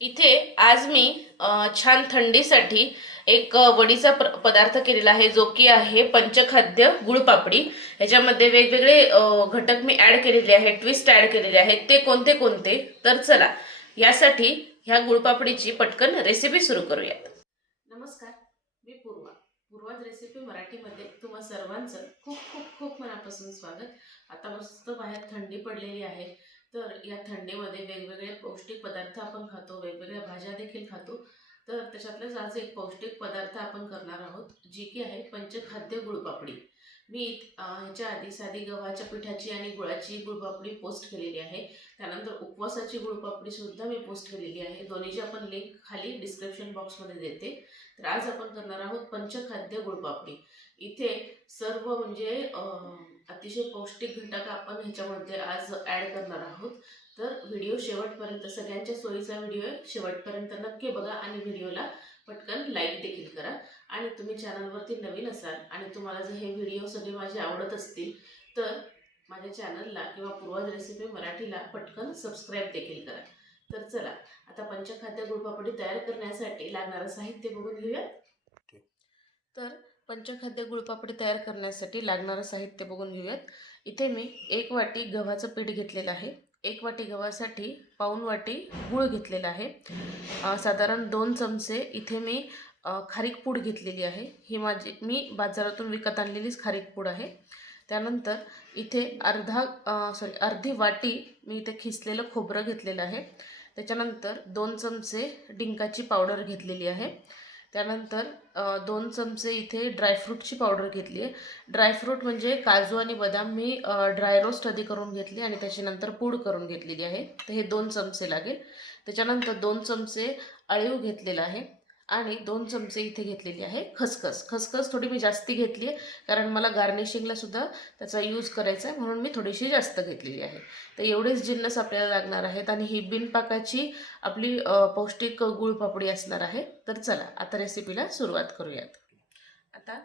इथे आज मी छान थंडीसाठी एक वडीचा पदार्थ केलेला आहे जो की आहे पंचखाद्य गुळपापडी. ह्याच्यामध्ये वेगवेगळे घटक मी ॲड केलेले आहेत ट्विस्ट ॲड केलेले आहेत. ते कोणते कोणते? तर चला यासाठी ह्या गुळपापडीची पटकन रेसिपी सुरू करूयात. नमस्कार मी पूर्वा. पूर्वाज रेसिपी मराठीमध्ये तुम्हा सर्वांचं खूप खूप खूप मनापासून स्वागत. आता मस्त बाहेर थंडी पडलेली आहे. तर या थंडीमध्ये वेगवेगळे पौष्टिक पदार्थ आपण खातो वेगवेगळ्या भाज्या देखील खातो. तर त्याच्यातलंच आज एक पौष्टिक पदार्थ आपण करणार आहोत जी की आहे पंचखाद्य गुळपापडी. मी ह्याच्या आधी साधी गव्हाच्या पिठाची आणि गुळाची गुळपापडी पोस्ट केलेली आहे. त्यानंतर उपवासाची गुळपापडी सुद्धा मी पोस्ट केलेली आहे. दोन्हीची आपण लिंक खाली डिस्क्रिप्शन बॉक्समध्ये देते. तर आज आपण करणार आहोत पंचखाद्य गुळपापडी. इथे सर्व म्हणजे अं, अतिशय पौष्टिक घटक आपण ह्याच्यामध्ये आज ॲड करणार आहोत. तर व्हिडिओ शेवटपर्यंत सगळ्यांच्या सोयीचा व्हिडिओ आहे. शेवटपर्यंत नक्की बघा आणि व्हिडिओला पटकन लाईक देखील करा. आणि तुम्ही चॅनलवरती नवीन असाल आणि तुम्हाला जर हे व्हिडिओ सगळे माझे आवडत असतील तर माझ्या चॅनलला किंवा पूर्वज रेसिपी मराठीला पटकन सबस्क्राईब देखील करा. तर चला आता पंचखाद्य गुळपापडी तयार करण्यासाठी लागणारं साहित्य बघून घेऊया. पंचखाद्य गुळपापडी तयार करण्यासाठी लागणारं साहित्य बघून घेऊयात. इथे मी एक वाटी गव्हाचं पीठ घेतलेलं आहे. एक वाटी गव्हासाठी पाऊन वाटी गूळ घेतलेला आहे. साधारण दोन चमचे इथे मी खारीक पूड घेतलेली आहे. ही माझी मी बाजारातून विकत आणलेलीच खारीक पूड आहे. त्यानंतर इथे अर्धा सॉरी अर्धी वाटी मी इथे खिसलेलं खोबरं घेतलेलं आहे. त्याच्यानंतर दोन चमचे डिंकाची पावडर घेतलेली आहे. त्यानंतर दोन चमचे इथे ड्रायफ्रूटची पावडर घेतली आहे. ड्रायफ्रूट म्हणजे काजू आणि बदाम मी ड्राय रोस्ट आधी करून घेतली आणि त्याच्यानंतर पूड करून घेतलेली आहे. तर हे दोन चमचे लागेल. त्याच्यानंतर दोन चमचे अळीव घेतलेला आहे. आणि दोन चमचे इथे घेतलेली आहे खसखस. खसखस थोडी मी जास्ती घेतली आहे कारण मला गार्निशिंगला सुद्धा त्याचा यूज करायचा आहे म्हणून मी थोडीशी जास्त घेतलेली आहे. तर एवढेच जिन्नस आपल्याला लागणार आहेत आणि ही बिनपाकाची आपली पौष्टिक गुळपापडी असणार आहे. तर चला आता रेसिपीला सुरुवात करूयात. आता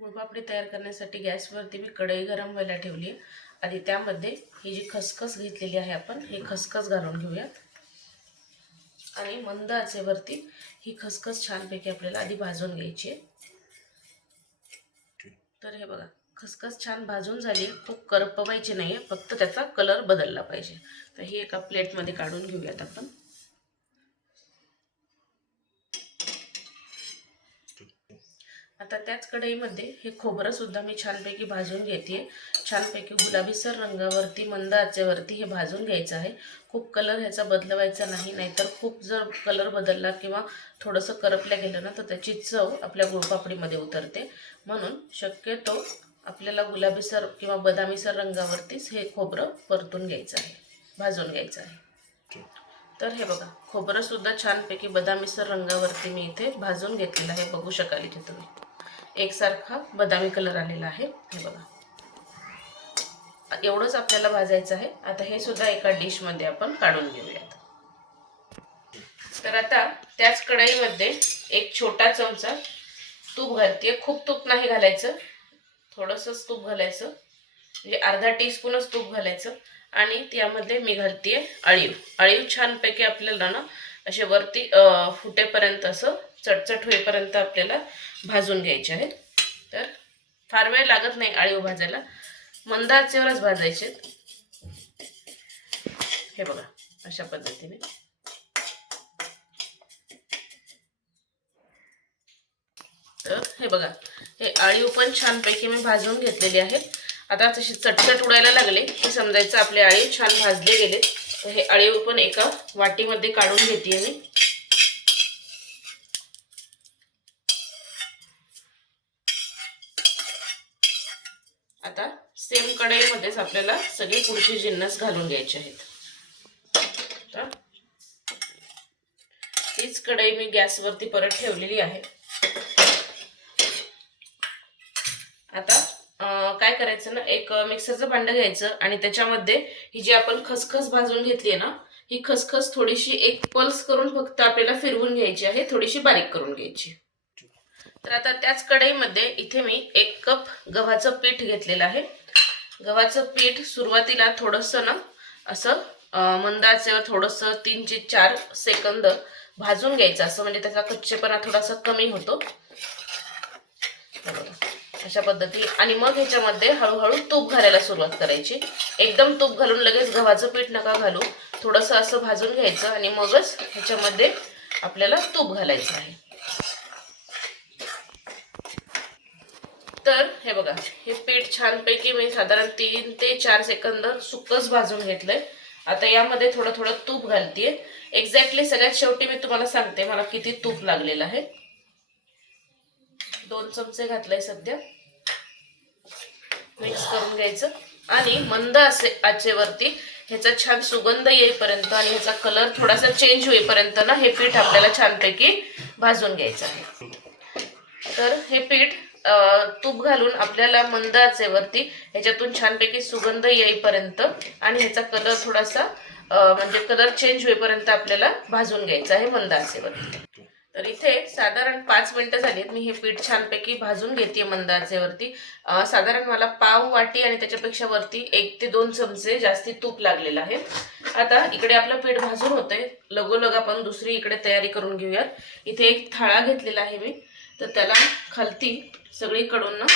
गुळपापडी तयार करण्यासाठी गॅसवरती मी कढई गरम व्हायला ठेवली आहे आणि त्यामध्ये ही जी खसखस घेतलेली आहे आपण ही खसखस घालून घेऊयात. आणि मंद आचेवरती ही खसखस छानपैकी आपल्याला आधी भाजून घ्यायची आहे. तर हे बघा खसखस छान भाजून झाली खूप करपवायची नाही आहे फक्त त्याचा कलर बदलला पाहिजे. तर ही एका प्लेटमध्ये काढून घेऊयात आपण. आता त्याच कढईमध्ये हे खोबरं सुद्धा मी छानपैकी भाजून घेते छानपैकी गुलाबीसर रंगावरती मंद आचेवरती हे भाजून घ्यायचं आहे. खूप कलर ह्याचा बदलवायचा नाही नाहीतर खूप जर कलर बदलला किंवा थोडंसं करपल्या गेलं ना तर त्याची चव आपल्या गुळपापडीमध्ये उतरते. म्हणून शक्यतो आपल्याला गुलाबीसर किंवा बदामीसर रंगावरतीच हे खोबरं परतून घ्यायचं आहे भाजून घ्यायचं आहे. तर हे बघा खोबरं सुद्धा छानपैकी बदामीसर रंगावरती मी इथे भाजून घेतलेलं आहे. बघू शकाल इथे तुम्ही. एकसारखा बदामी कलर आलेला आहे. हे बघा. एवढंच आपल्याला भाजायचं आहे. आता हे सुद्धा एका डिशमध्ये आपण काढून घेऊयात. तर आता त्याच कढईमध्ये एक छोटा चमचा तूप घालते. खूप तूप नाही घालायचं. थोडंसंच तूप घालायचं. म्हणजे अर्धा टीस्पूनच तूप घालायचं. आणि त्यामध्ये मी घालते अळीव. अळीव छानपैकी आपल्याला ना असे वरती फुटेपर्यंत असं चटचट होईपर्यंत आपल्याला भाजून घ्यायचे आहेत. तर फार वेळ लागत नाही अळीव भाजायला. मंद आचेवरच भाजायचे हे बघा अशा पद्धतीने. तर हे बघा हे अळीव पण छानपैकी मी भाजून घेतलेली आहेत. आता तशी चटचट उडायला लागले की समजायचं आपले आळीव छान भाजले गेले. तर हे अळीव पण एका वाटीमध्ये काढून घेते मी आता सेम कढईमध्येच आपल्याला सगळे पुढचे जिन्नस घालून घ्यायचे आहेत. तीच कढई मी गॅसवरती परत ठेवलेली आहे. आता काय करायचं ना एक मिक्सरचं भांडं घ्यायचं आणि त्याच्यामध्ये ही जी आपण खसखस भाजून घेतली आहे ना ही खसखस थोडीशी एक पल्स करून फक्त आपल्याला फिरवून घ्यायची आहे थोडीशी बारीक करून घ्यायची. तर आता त्याच कढईमध्ये इथे मी एक कप गव्हाचं पीठ घेतलेलं आहे. गव्हाचं पीठ सुरुवातीला थोडंसं ना असं अं, मंद आचेवर थोडंसं तीन ते चार सेकंद भाजून घ्यायचं. असं म्हणजे त्याचा कच्चेपणा थोडासा कमी होतो. अशा पद्धती. आणि मग ह्याच्यामध्ये हळूहळू तूप घालायला सुरुवात करायची. एकदम तूप घालून लगेच गव्हाचं पीठ नका घालू. थोडंसं असं भाजून घ्यायचं आणि मगच ह्याच्यामध्ये आपल्याला तूप घालायचं आहे. तर हे बघा हे पीठ छानपैकी मी साधारण तीन ते चार सेकंद सुकच भाजून घेतलंय. आता यामध्ये थोडं थोडं तूप घालतीये. एक्झॅक्टली सगळ्यात शेवटी मी तुम्हाला सांगते मला किती तूप लागलेलं आहे. दोन चमचे घातलंय सध्या. मिक्स करून घ्यायचं. आणि मंद असे आचेवरती ह्याचा छान सुगंध येईपर्यंत आणि ह्याचा कलर थोडासा चेंज होईपर्यंत ना हे पीठ आपल्याला छानपैकी भाजून घ्यायचं आहे. तर हे पीठ तूप घालून आपल्याला मंद आचेवरती ह्याच्यातून छानपैकी सुगंध येईपर्यंत आणि ह्याचा कलर थोडासा म्हणजे कलर चेंज होईपर्यंत आपल्याला भाजून घ्यायचं आहे मंद आचेवरती तर इथे साधारण पाच मिनिटं झालीत मी हे पीठ छानपैकी भाजून घेते मंद आचेवरती साधारण मला पाव वाटी आणि त्याच्यापेक्षा वरती एक ते दोन चमचे जास्ती तूप लागलेलं आहे. आता इकडे आपलं पीठ भाजून होतंय. लगोलग आपण दुसरी इकडे तयारी करून घेऊयात. इथे एक थाळा घेतलेला आहे मी. तर त्याला खालती सगळीकडून ना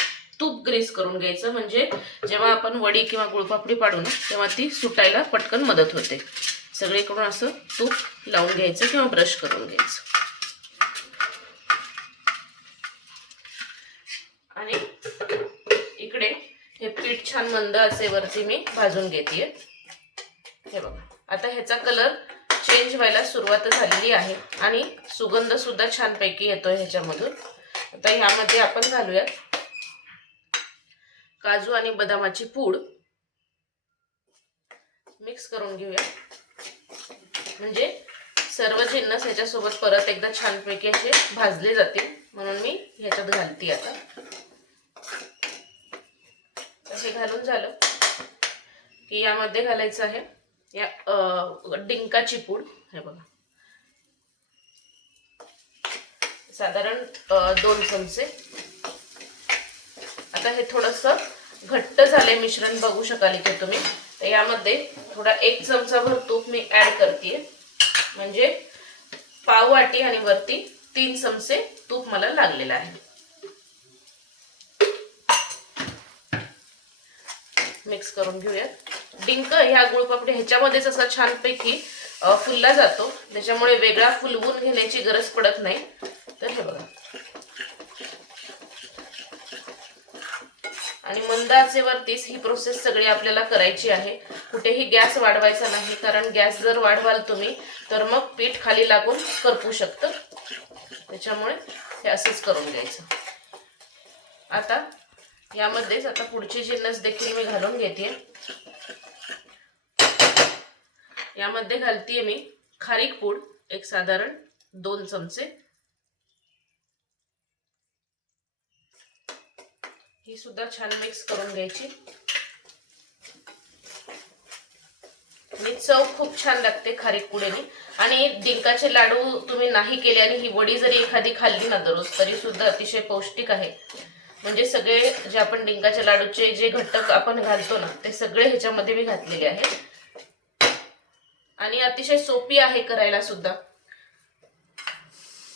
तूप ग्रीस करून घ्यायचं. म्हणजे जेव्हा आपण वडी किंवा गुळपापडी पाडू ना तेव्हा ती सुटायला पटकन मदत होते. सगळीकडून असं तूप लावून घ्यायचं किंवा ब्रश करून घ्यायचं. आणि इकडे हे पीठ छान मंद असेवरती मी भाजून घेते हे बघा. आता ह्याचा कलर चेंज व्हायला सुरुवात झालेली आहे. आणि सुगंध सुद्धा छानपैकी येतोय ह्याच्यामधून. आता ह्यामध्ये आपण घालूयात काजू आणि बदामाची पूड. मिक्स करून घेऊया. म्हणजे सर्व जिन्नस ह्याच्यासोबत परत एकदा छानपैकी असे भाजले जातील. म्हणून मी ह्याच्यात घालते आता. असे हे घालून झालं. की यामध्ये घालायचं आहे. या डिंकाची पूड. हे बघा. साधारण दोन चमचे. आता हे थोडस घट्ट झाले मिश्रण बघू शकाल इथे तुम्ही. तर यामध्ये थोडा एक चमचा भर तूप मी ऍड करते म्हणजे पाव वाटी आणि वरती तीन चमचे तूप मला लागलेलं आहे. मिक्स करून घेऊयात. डिंक ह्या गुळपापडी ह्याच्यामध्येच असा छानपैकी फुलला जातो. त्याच्यामुळे वेगळा फुलवून घेण्याची गरज पडत नाही. तर हे बघा. आणि मंद आचेवरतीच ही प्रोसेस सगळी आपल्याला करायची आहे. कुठेही गॅस वाढवायचा नाही कारण गॅस जर वाढवाल तुम्ही तर मग पीठ खाली लागून करपू शकतं. त्याच्यामुळे हे असंच करून घ्यायचं. आता यामध्येच आता पुढची जिन्नस देखील मी घालून घेते. यामध्ये घालतीये मी खारीक पूड एक साधारण दोन चमचे. ही सुद्धा छान मिक्स करून घ्यायची. आणि चव खूप छान लागते खारीक पुडेने. आणि डिंकाचे लाडू तुम्ही नाही केले आणि ही वडी जरी एखादी खाल्ली ना दररोज तरी सुद्धा अतिशय पौष्टिक आहे. म्हणजे सगळे जे आपण डिंकाच्या लाडूचे जे घटक आपण घालतो ना ते सगळे ह्याच्यामध्ये मी घातलेले आहेत. आणि अतिशय सोपी आहे करायला सुद्धा.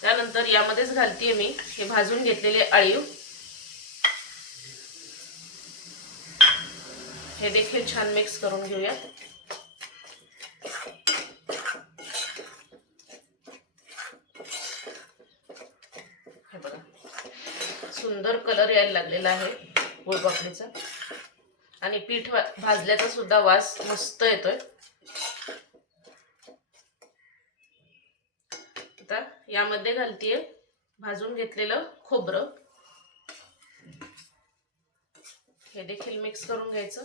त्यानंतर यामध्येच घालतीये मी. हे भाजून घेतलेले अळीव. हे देखील छान मिक्स करून घेऊयात हे बघा सुंदर कलर यायला लागलेला आहे गुळपापडीचा आणि पीठ भाजल्याचा सुद्धा वास मस्त येतोय. आता यामध्ये घालतीये भाजून घेतलेलं खोबरं. हे देखील मिक्स करून घ्यायचं.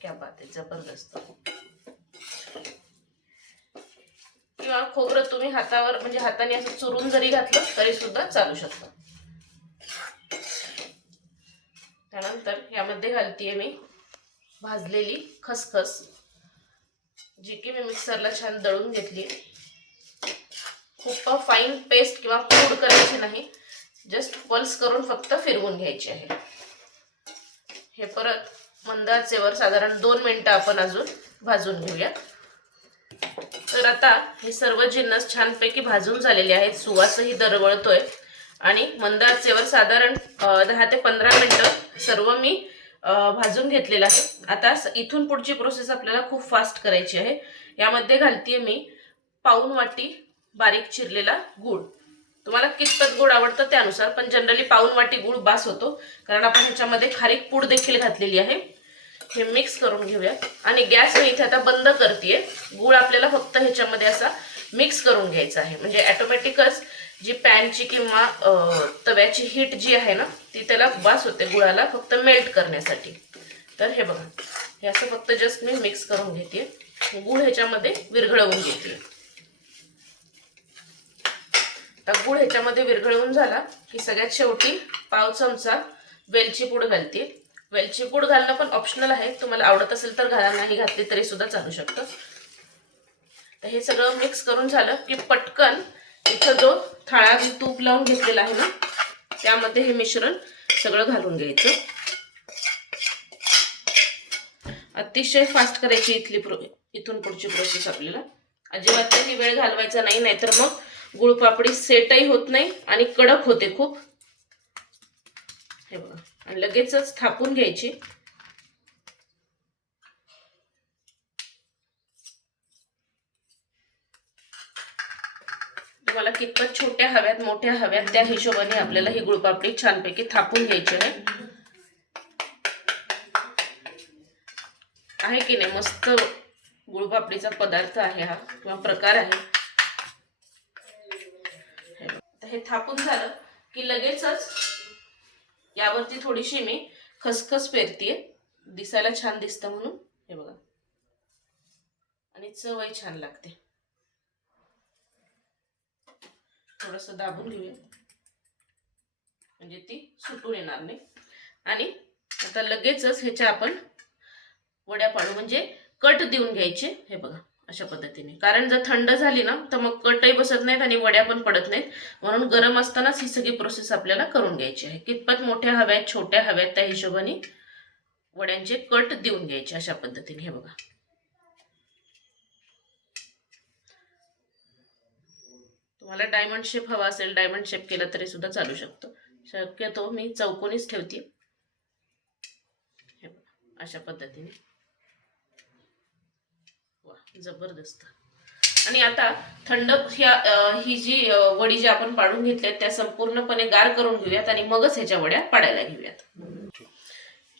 क्या बात आहे जबरदस्त. किंवा खोबरं तुम्ही हातावर म्हणजे हाताने असं चुरून जरी घातलं तरी सुद्धा चालू शकतं. त्यानंतर यामध्ये घालतीये मी भाजलेली खसखस जी की मी मिक्सरला छान दळून घेतली. खूप फाईन पेस्ट किंवा पूड करायची नाही जस्ट पल्स करून फक्त फिरवून घ्यायची आहे. हे परत मंद आचेवर साधारण दोन मिनटं आपण अजून भाजून घेऊया. तर आता हे सर्व जिन्नस छानपैकी भाजून झालेले आहेत. सुवासही दरवळतोय. आणि मंद आचेवर साधारण दहा ते पंधरा मिनटं सर्व मी भाजून घेतलेलं आहे. आता इथून पुढची प्रोसेस आपल्याला खूप फास्ट करायची आहे. यामध्ये घालतीये मी पाऊन वाटी बारीक चिरलेला गूळ. तुम्हाला कितपत गूळ आवडतं त्यानुसार पण जनरली पाऊन वाटी गूळ बास होतो. कारण आपण ह्याच्यामध्ये खारीक पूड देखील घातलेली आहे. हे मिक्स करून घेऊया. आणि गॅस मी इथे आता बंद करते गूळ आपल्याला फक्त ह्याच्यामध्ये असा मिक्स करून घ्यायचा आहे. म्हणजे ॲटोमॅटिकच जी पॅनची किंवा तव्याची हीट जी आहे ना ती त्याला बास होते गुळाला फक्त मेल्ट करण्यासाठी. तर हे बघा. हे असं फक्त जस्ट मी मिक्स करून घेते गूळ ह्याच्यामध्ये विरघळवून घेते आता गूळ ह्याच्यामध्ये विरघळवून झाला की सगळ्यात शेवटी पाव चमचा वेलची पूड घालते वेलची पूड घालणं पण ऑप्शनल आहे. तुम्हाला आवडत असेल तर घाला नाही घातली तरी सुद्धा चालू शकतं. तर हे सगळं मिक्स करून झालं की पटकन इथं जो थाळा तूप लावून घेतलेला आहे ना त्यामध्ये हे मिश्रण सगळं घालून घ्यायचं. अतिशय फास्ट करायची इथली प्रो इथून पुढची प्रोसेस आपल्याला. अजिबात काही वेळ घालवायचा नाही नाहीतर मग गुळपापडी सेटही होत नाही आणि कडक होते खूप. हे बघा. आणि लगेचच थापून घ्यायची. तुम्हाला कितपत छोट्या हव्यात मोठ्या हव्यात त्या हिशोबाने आपल्याला ही गुळपापडी छानपैकी थापून घ्यायची आहे. आहे की नाही? मस्त गुळपापडीचा पदार्थ आहे हा किंवा प्रकार आहे. हे हे थापून झालं की लगेचच यावरती थोडीशी मी खसखस पेरतीये. दिसायला छान दिसतं म्हणून. हे बघा. आणि चवही छान लागते. थोडस दाबून घेऊया. म्हणजे ती सुटून येणार नाही. आणि आता लगेचच ह्याच्या आपण वड्या पाडू. म्हणजे कट देऊन घ्यायचे. हे बघा. अशा पद्धतीने. कारण जर थंड झाली ना तर मग कटही बसत नाहीत आणि वड्या पण पडत नाहीत. म्हणून गरम असतानाच ही सगळी प्रोसेस आपल्याला करून घ्यायची आहे. कितपत मोठ्या हव्यात छोट्या हव्यात त्या हिशोबाने वड्यांचे कट देऊन घ्यायचे अशा पद्धतीने. हे बघा. तुम्हाला डायमंड शेप हवा असेल डायमंड शेप केला तरी सुद्धा चालू शकतो. शक्यतो मी चौकोनीच ठेवते. हे बघा. अशा पद्धतीने. जबरदस्त. आणि आता थंड ह्या ही जी वडी जी आपण पाडून घेतल्यात त्या संपूर्णपणे गार करून घेऊयात आणि मगच ह्याच्या वड्या पाडायला घेऊयात.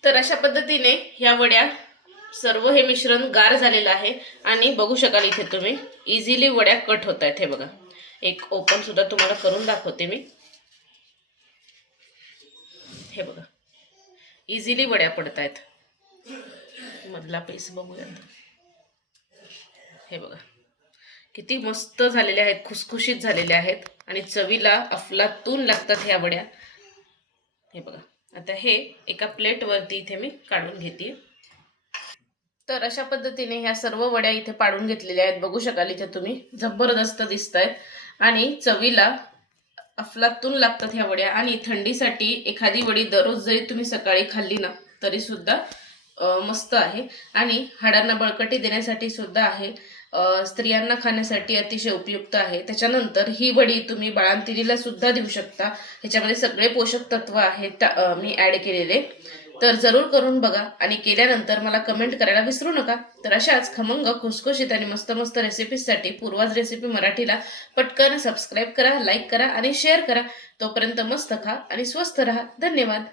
तर अशा पद्धतीने ह्या वड्या सर्व हे मिश्रण गार झालेलं आहे आणि बघू शकाल इथे तुम्ही इझिली वड्या कट होत आहेत हे बघा. एक ओपन सुद्धा तुम्हाला करून दाखवते मी. हे बघा. इझिली वड्या पडत आहेत मधला पीस बघूयात. हे बघा. किती मस्त झालेले आहेत खुसखुशीत झालेले आहेत. आणि चवीला अफलातून लागतात ह्या वड्या. हे बघा. आता हे एका प्लेटवरती इथे मी काढून घेते. तर अशा पद्धतीने ह्या सर्व वड्या इथे पाडून घेतलेल्या आहेत. बघू शकाल इथे तुम्ही. जबरदस्त दिसत आहेत आणि चवीला अफलातून लागतात ह्या वड्या. आणि थंडीसाठी एखादी वडी दररोज जरी तुम्ही सकाळी खाल्ली ना तरी सुद्धा मस्त आहे. आणि हाडांना बळकटी देण्यासाठी सुद्धा आहे. स्त्रियांना खाण्यासाठी अतिशय उपयुक्त आहे. त्याच्यानंतर ही वडी तुम्ही बाळांतिरीला सुद्धा देऊ शकता. ह्याच्यामध्ये सगळे पोषक तत्व आहेत त्या- मी ॲड केलेले. तर जरूर करून बघा. आणि केल्यानंतर मला कमेंट करायला विसरू नका. तर अशाच खमंग खुसखुशीत आणि मस्त मस्त रेसिपीजसाठी पूर्वाज रेसिपी मराठीला पटकन सबस्क्राईब करा लाईक करा आणि शेअर करा. तोपर्यंत मस्त खा आणि स्वस्त राहा. धन्यवाद.